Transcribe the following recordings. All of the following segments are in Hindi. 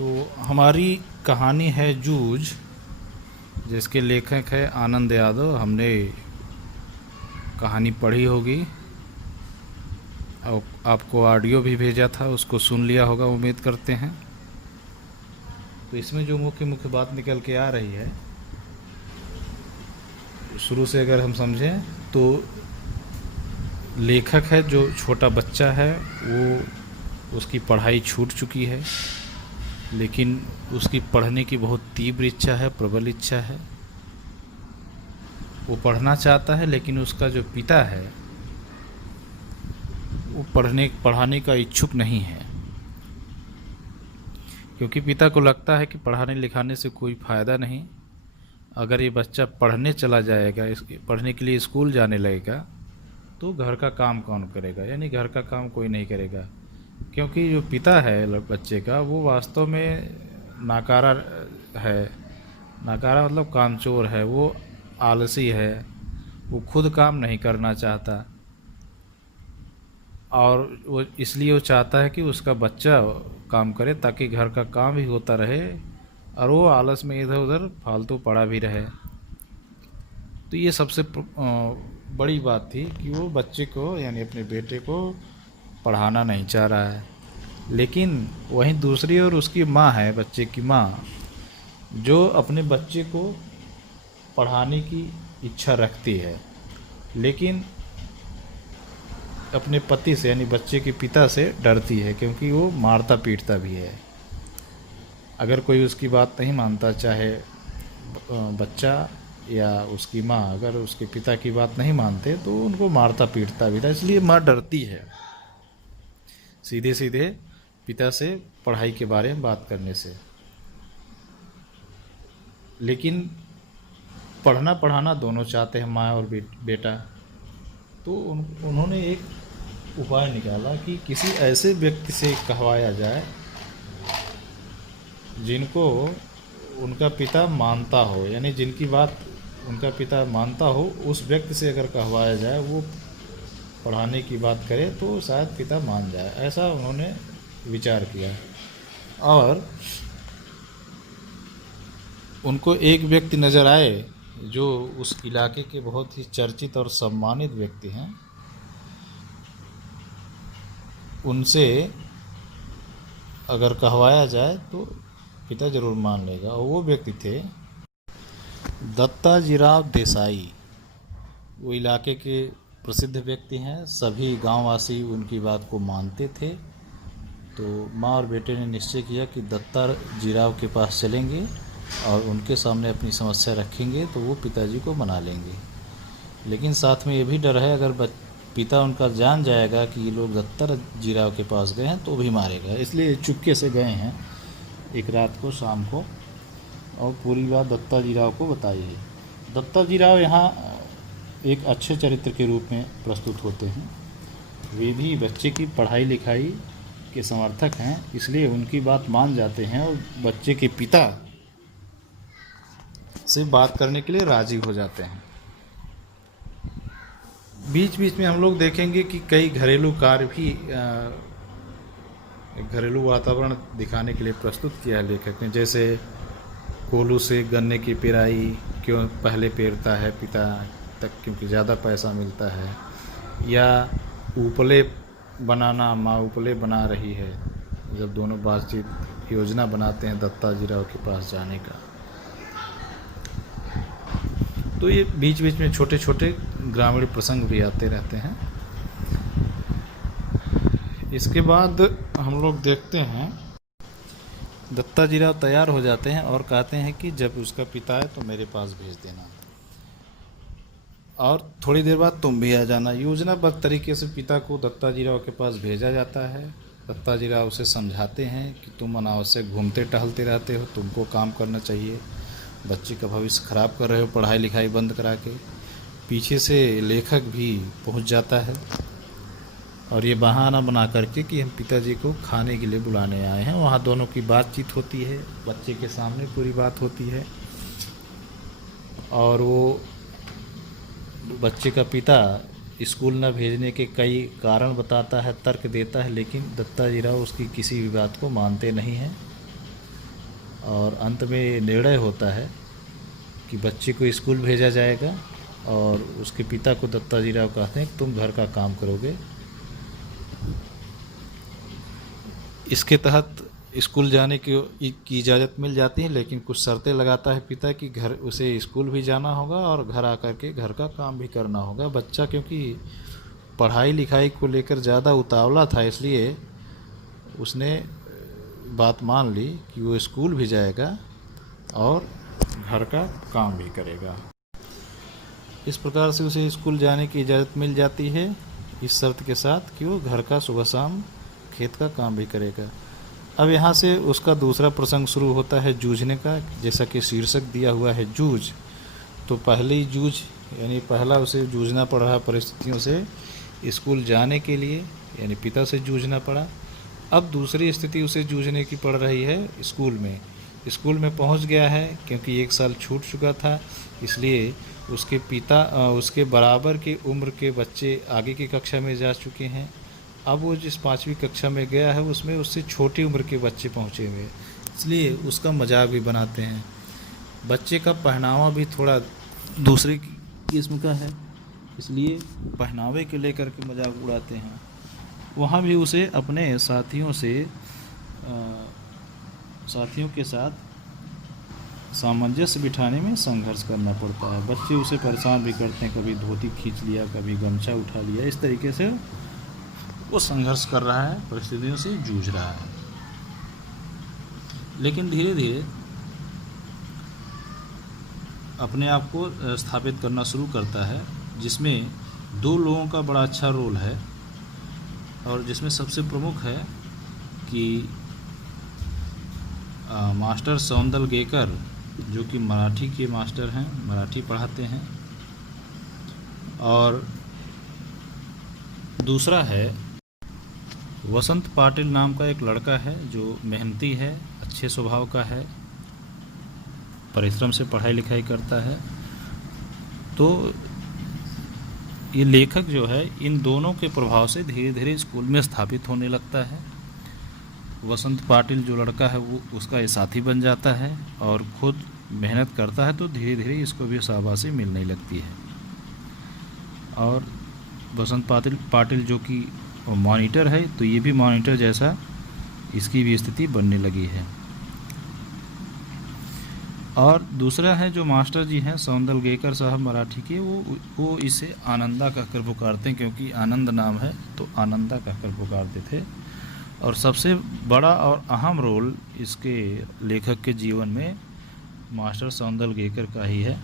तो हमारी कहानी है जूझ, जिसके लेखक है आनंद यादव। हमने कहानी पढ़ी होगी और आपको ऑडियो भी भेजा था, उसको सुन लिया होगा उम्मीद करते हैं। तो इसमें जो मुख्य मुख्य बात निकल के आ रही है, शुरू से अगर हम समझें तो लेखक है जो छोटा बच्चा है, वो उसकी पढ़ाई छूट चुकी है, लेकिन उसकी पढ़ने की बहुत तीव्र इच्छा है, प्रबल इच्छा है। वो पढ़ना चाहता है, लेकिन उसका जो पिता है वो पढ़ाने का इच्छुक नहीं है, क्योंकि पिता को लगता है कि पढ़ाने लिखाने से कोई फ़ायदा नहीं। अगर ये बच्चा पढ़ने चला जाएगा, पढ़ने के लिए स्कूल जाने लगेगा, तो घर का काम कौन करेगा, यानी घर का काम कोई नहीं करेगा। क्योंकि जो पिता है बच्चे का, वो वास्तव में नाकारा है। नाकारा मतलब कामचोर है, वो आलसी है, वो खुद काम नहीं करना चाहता, और वो इसलिए वो चाहता है कि उसका बच्चा काम करे ताकि घर का काम भी होता रहे और वो आलस में इधर उधर फालतू पड़ा भी रहे। तो ये सबसे बड़ी बात थी कि वो बच्चे को, यानी अपने बेटे को पढ़ाना नहीं चाह रहा है। लेकिन वहीं दूसरी ओर उसकी माँ है, बच्चे की माँ, जो अपने बच्चे को पढ़ाने की इच्छा रखती है, लेकिन अपने पति से यानी बच्चे के पिता से डरती है, क्योंकि वो मारता पीटता भी है। अगर कोई उसकी बात नहीं मानता, चाहे बच्चा या उसकी माँ अगर उसके पिता की बात नहीं मानते, तो उनको मारता पीटता भी था। इसलिए माँ डरती है सीधे सीधे पिता से पढ़ाई के बारे में बात करने से। लेकिन पढ़ना पढ़ाना दोनों चाहते हैं, माँ और बेटा। तो उन्होंने एक उपाय निकाला कि किसी ऐसे व्यक्ति से कहवाया जाए जिनको उनका पिता मानता हो, यानी जिनकी बात उनका पिता मानता हो, उस व्यक्ति से अगर कहवाया जाए, वो पढ़ाने की बात करे, तो शायद पिता मान जाए। ऐसा उन्होंने विचार किया और उनको एक व्यक्ति नज़र आए जो उस इलाके के बहुत ही चर्चित और सम्मानित व्यक्ति हैं। उनसे अगर कहवाया जाए तो पिता ज़रूर मान लेगा, और वो व्यक्ति थे दत्ताजीराव देसाई। वो इलाके के प्रसिद्ध व्यक्ति हैं, सभी गांववासी उनकी बात को मानते थे। तो माँ और बेटे ने निश्चय किया कि दत्ताजीराव के पास चलेंगे और उनके सामने अपनी समस्या रखेंगे, तो वो पिताजी को मना लेंगे। लेकिन साथ में ये भी डर है, अगर पिता उनका जान जाएगा कि ये लोग दत्ताजीराव के पास गए हैं तो भी मारेगा। इसलिए चुपके से गए हैं एक रात को, शाम को, और पूरी बात दत्ताजीराव को बताई है। दत्ताजीराव यहाँ एक अच्छे चरित्र के रूप में प्रस्तुत होते हैं। वे भी बच्चे की पढ़ाई लिखाई के समर्थक हैं, इसलिए उनकी बात मान जाते हैं और बच्चे के पिता से बात करने के लिए राज़ी हो जाते हैं। बीच बीच में हम लोग देखेंगे कि कई घरेलू कार्य भी घरेलू वातावरण दिखाने के लिए प्रस्तुत किया है लेखक ने। जैसे कोल्हू से गन्ने की पेराई क्यों पहले पेरता है पिता तक, क्योंकि ज़्यादा पैसा मिलता है। या उपले बनाना, माँ उपले बना रही है, जब दोनों बातचीत योजना बनाते हैं दत्ताजीराव के पास जाने का। तो ये बीच बीच में छोटे छोटे ग्रामीण प्रसंग भी आते रहते हैं। इसके बाद हम लोग देखते हैं दत्ताजीराव तैयार हो जाते हैं और कहते हैं कि जब उसका पिता आए तो मेरे पास भेज देना, और थोड़ी देर बाद तुम भी आ जाना। योजनाबद्ध तरीके से पिता को दत्ताजीराव के पास भेजा जाता है। दत्ताजीराव उसे समझाते हैं कि तुम अनावश्यक घूमते टहलते रहते हो, तुमको काम करना चाहिए, बच्चे का भविष्य ख़राब कर रहे हो पढ़ाई लिखाई बंद करा के। पीछे से लेखक भी पहुंच जाता है और ये बहाना बना करके कि हम पिताजी को खाने के लिए बुलाने आए हैं। वहाँ दोनों की बातचीत होती है, बच्चे के सामने पूरी बात होती है, और वो बच्चे का पिता स्कूल न भेजने के कई कारण बताता है, तर्क देता है, लेकिन दत्ताजीराव उसकी किसी भी बात को मानते नहीं हैं और अंत में निर्णय होता है कि बच्चे को स्कूल भेजा जाएगा और उसके पिता को दत्ताजीराव कहते हैं कि तुम घर का काम करोगे। इसके तहत स्कूल जाने की इजाज़त मिल जाती है, लेकिन कुछ शर्तें लगाता है पिता कि घर उसे स्कूल भी जाना होगा और घर आकर के घर का काम भी करना होगा। बच्चा क्योंकि पढ़ाई लिखाई को लेकर ज़्यादा उतावला था, इसलिए उसने बात मान ली कि वो स्कूल भी जाएगा और घर का काम भी करेगा। इस प्रकार से उसे स्कूल जाने की इजाज़त मिल जाती है, इस शर्त के साथ कि वो घर का सुबह शाम खेत का काम भी करेगा। अब यहाँ से उसका दूसरा प्रसंग शुरू होता है जूझने का। जैसा कि शीर्षक दिया हुआ है जूझ, तो पहली जूझ यानी पहला उसे जूझना पड़ रहा परिस्थितियों से स्कूल जाने के लिए, यानी पिता से जूझना पड़ा। अब दूसरी स्थिति उसे जूझने की पड़ रही है स्कूल में पहुंच गया है, क्योंकि 1 साल छूट चुका था, इसलिए उसके पिता उसके बराबर की उम्र के बच्चे आगे की कक्षा में जा चुके हैं। अब वो जिस 5वीं कक्षा में गया है उसमें उससे छोटी उम्र के बच्चे पहुँचे हुए, इसलिए उसका मजाक भी बनाते हैं। बच्चे का पहनावा भी थोड़ा दूसरे किस्म का है, इसलिए पहनावे के लेकर के मजाक उड़ाते हैं। वहाँ भी उसे अपने साथियों के साथ सामंजस्य बिठाने में संघर्ष करना पड़ता है। बच्चे उसे परेशान भी करते हैं, कभी धोती खींच लिया, कभी गमछा उठा लिया, इस तरीके से वो संघर्ष कर रहा है, परिस्थितियों से जूझ रहा है। लेकिन धीरे धीरे अपने आप को स्थापित करना शुरू करता है, जिसमें 2 लोगों का बड़ा अच्छा रोल है, और जिसमें सबसे प्रमुख है कि मास्टर सौंदलगेकर, जो कि मराठी के मास्टर हैं, मराठी पढ़ाते हैं। और दूसरा है वसंत पाटिल नाम का एक लड़का है, जो मेहनती है, अच्छे स्वभाव का है, परिश्रम से पढ़ाई लिखाई करता है। तो ये लेखक जो है इन दोनों के प्रभाव से धीरे धीरे स्कूल में स्थापित होने लगता है। वसंत पाटिल जो लड़का है वो उसका ये साथी बन जाता है और खुद मेहनत करता है, तो धीरे धीरे इसको भी शाबाशी मिलने लगती है। और वसंत पाटिल जो कि मॉनिटर है, तो ये भी मॉनिटर जैसा इसकी भी स्थिति बनने लगी है। और दूसरा है जो मास्टर जी हैं सौंदलगेकर साहब मराठी के, वो इसे आनंदा कहकर पुकारते हैं, क्योंकि आनंद नाम है तो आनंदा कहकर पुकारते थे। और सबसे बड़ा और अहम रोल इसके लेखक के जीवन में मास्टर सौंदलगेकर का ही है,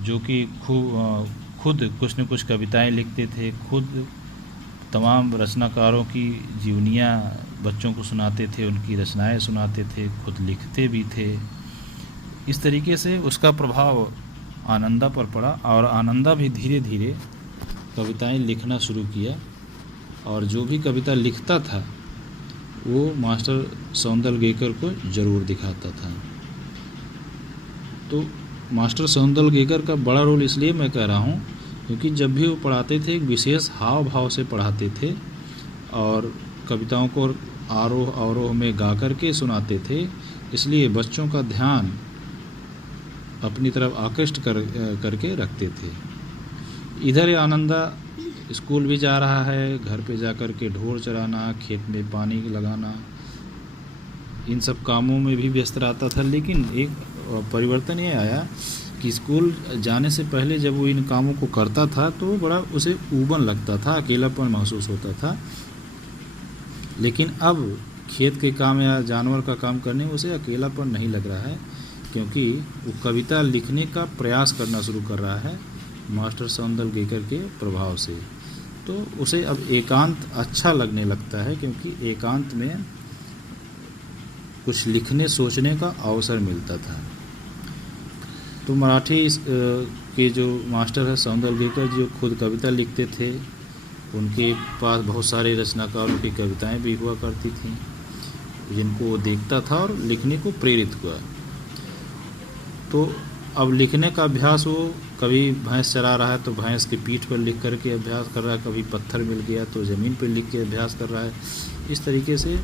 जो कि खुद कुछ न कुछ कविताएं लिखते थे, खुद तमाम रचनाकारों की जीवनियाँ बच्चों को सुनाते थे, उनकी रचनाएं सुनाते थे, खुद लिखते भी थे। इस तरीके से उसका प्रभाव आनंदा पर पड़ा और आनंदा भी धीरे धीरे कविताएं लिखना शुरू किया, और जो भी कविता लिखता था वो मास्टर सौंदलगेकर को ज़रूर दिखाता था। तो मास्टर सौंदलगेकर का बड़ा रोल इसलिए मैं कह रहा हूँ क्योंकि जब भी वो पढ़ाते थे एक विशेष हाव भाव से पढ़ाते थे, और कविताओं को आरोह अवरोह में गा करके सुनाते थे, इसलिए बच्चों का ध्यान अपनी तरफ आकृष्ट करके रखते थे। इधर आनंदा स्कूल भी जा रहा है, घर पे जा कर के ढोर चराना, खेत में पानी लगाना, इन सब कामों में भी व्यस्त रहता था। लेकिन एक परिवर्तन ये आया कि स्कूल जाने से पहले जब वो इन कामों को करता था तो बड़ा उसे ऊबन लगता था, अकेलापन महसूस होता था। लेकिन अब खेत के काम या जानवर का काम करने में उसे अकेलापन नहीं लग रहा है, क्योंकि वो कविता लिखने का प्रयास करना शुरू कर रहा है मास्टर सौंदलगेकर के प्रभाव से। तो उसे अब एकांत अच्छा लगने लगता है, क्योंकि एकांत में कुछ लिखने सोचने का अवसर मिलता था। तो मराठी के जो मास्टर है सौंदलगेकर, जो खुद कविता लिखते थे, उनके पास बहुत सारे रचनाकारों की कविताएं भी हुआ करती थीं, जिनको वो देखता था और लिखने को प्रेरित हुआ। तो अब लिखने का अभ्यास, वो कभी भैंस चरा रहा है तो भैंस की पीठ पर लिख करके अभ्यास कर रहा है, कभी पत्थर मिल गया तो ज़मीन पर लिख के अभ्यास कर रहा है। इस तरीके से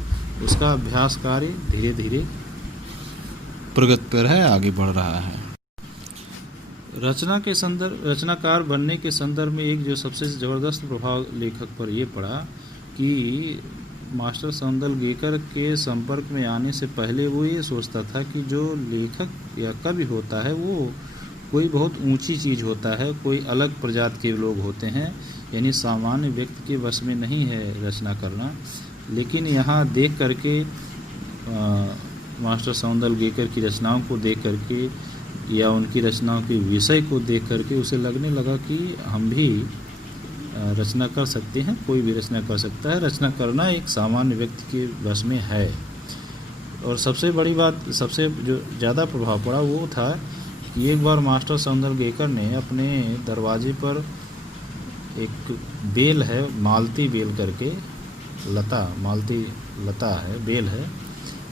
उसका अभ्यास कार्य धीरे धीरे प्रगति पर है, आगे बढ़ रहा है। रचनाकार बनने के संदर्भ में एक जो सबसे ज़बरदस्त प्रभाव लेखक पर ये पड़ा कि मास्टर सौंदरलगेकर के संपर्क में आने से पहले वो ये सोचता था कि जो लेखक या कवि होता है वो कोई बहुत ऊंची चीज़ होता है, कोई अलग प्रजाति के लोग होते हैं, यानी सामान्य व्यक्ति के वश में नहीं है रचना करना। लेकिन यहाँ देख करके मास्टर सौंदरलगेकर की रचनाओं को देख करके या उनकी रचनाओं के विषय को देख करके उसे लगने लगा कि हम भी रचना कर सकते हैं, कोई भी रचना कर सकता है, रचना करना एक सामान्य व्यक्ति के वश में है। और सबसे बड़ी बात, सबसे जो ज़्यादा प्रभाव पड़ा वो था कि एक बार मास्टर सौंदरलगेकर ने अपने दरवाजे पर एक बेल है, मालती बेल करके, मालती लता है, बेल है,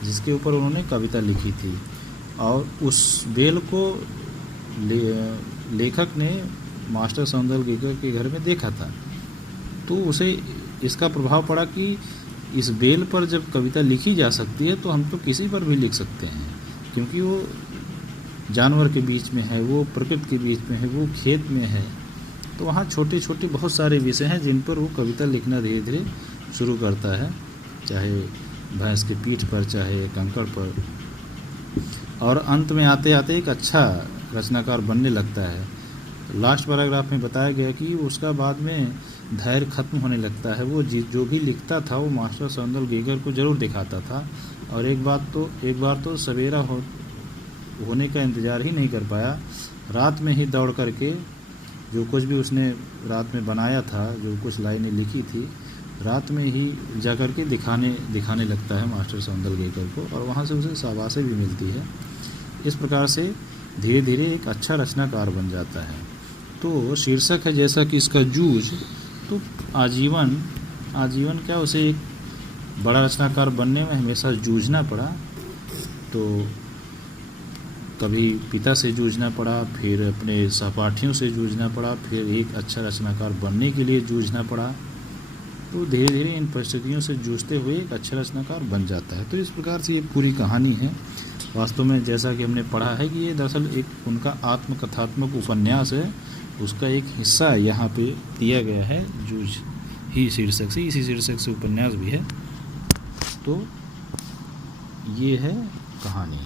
जिसके ऊपर उन्होंने कविता लिखी थी। और उस बेल को लेखक ने मास्टर सौंदरलगेकर के घर में देखा था, तो उसे इसका प्रभाव पड़ा कि इस बेल पर जब कविता लिखी जा सकती है तो हम तो किसी पर भी लिख सकते हैं, क्योंकि वो जानवर के बीच में है, वो प्रकृति के बीच में है, वो खेत में है। तो वहाँ छोटे छोटे बहुत सारे विषय हैं जिन पर वो कविता लिखना धीरे धीरे शुरू करता है, चाहे भैंस के पीठ पर, चाहे कंकड़ पर, और अंत में आते आते एक अच्छा रचनाकार बनने लगता है। लास्ट पैराग्राफ में बताया गया कि उसका बाद में धैर्य खत्म होने लगता है। वो जो भी लिखता था वो मास्टर सौंदरलगेकर को ज़रूर दिखाता था, और एक बार तो सवेरा होने का इंतज़ार ही नहीं कर पाया, रात में ही दौड़ करके जो कुछ भी उसने रात में बनाया था, जो कुछ लाइनें लिखी थी, रात में ही जा कर के दिखाने लगता है मास्टर सौंदरलगेकर को, और वहाँ से उसे शाबाशी भी मिलती है। इस प्रकार से धीरे धीरे एक अच्छा रचनाकार बन जाता है। तो शीर्षक है जैसा कि इसका जूझ, तो आजीवन क्या उसे एक बड़ा रचनाकार बनने में हमेशा जूझना पड़ा। तो कभी पिता से जूझना पड़ा, फिर अपने सहपाठियों से जूझना पड़ा, फिर एक अच्छा रचनाकार बनने के लिए जूझना पड़ा। तो धीरे धीरे इन परिस्थितियों से जूझते हुए एक अच्छा रचनाकार बन जाता है। तो इस प्रकार से ये पूरी कहानी है। वास्तव में जैसा कि हमने पढ़ा है कि ये दरअसल एक उनका आत्मकथात्मक उपन्यास है, उसका एक हिस्सा यहाँ पे दिया गया है, जूझ ही शीर्षक से, इसी शीर्षक से उपन्यास भी है। तो ये है कहानी।